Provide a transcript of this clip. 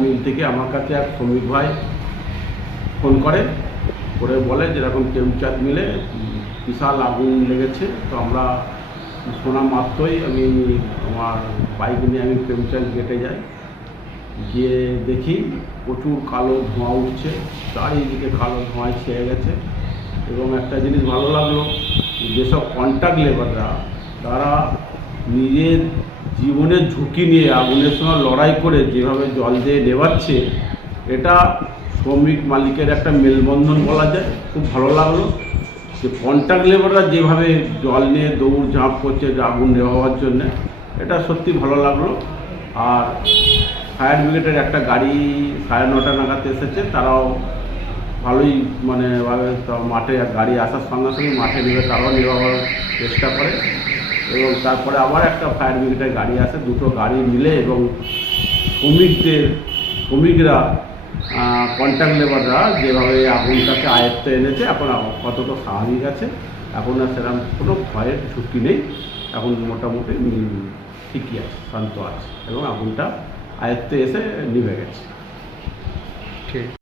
মিল থেকে আমার কাছে এক শ্রমিক ভাই ফোন করে বলে যেরকম কেউচাঁদ মিলে বিশাল আগুন লেগেছে। তো আমরা শোনা মাত্রই আমি আমার বাইক নিয়ে আমি কেউচাঁদ গেটে যাই, গিয়ে দেখি প্রচুর কালো ধোঁয়া উঠছে, চারিদিকে কালো ধোঁয়ায় ছেয়ে গেছে। এবং একটা জিনিস ভালো লাগলো, যেসব কন্ট্রাক্ট লেবাররা তারা নিজের জীবনের ঝুঁকি নিয়ে আগুনের সঙ্গে লড়াই করে যেভাবে জল দিয়ে নেভাচ্ছে, এটা শ্রমিক মালিকের একটা মেলবন্ধন বলা যায়। খুব ভালো লাগলো যে কন্ট্রাক্ট লেবাররা যেভাবে জল নিয়ে দৌড় ঝাঁপ করছে আগুন নেভাবার জন্যে, এটা সত্যি ভালো লাগলো। আর ফায়ার ব্রিগেডের একটা গাড়ি 9:30 নাগাদ এসেছে, তারাও ভালোই মাঠে গাড়ি আসার সঙ্গে সঙ্গে মাঠে নেমে তারাও নেওয়ার চেষ্টা করে। এবং তারপরে আবার একটা ফায়ার ব্রিগেডের গাড়ি আসে, দুটো গাড়ি মিলে এবং শ্রমিকরা কন্ট্রাক্ট লেবাররা যেভাবে আগুনটাকে আয়ত্তে এনেছে, এখন আপাতত স্বাভাবিক আছে। এখন আর সেরকম কোনো ভয়ের ঝুঁকি নেই, এখন মোটামুটি ঠিকই আছে, শান্ত আছে এবং আগুনটা আয়ত্তে এসে নিভে গেছে। ঠিক।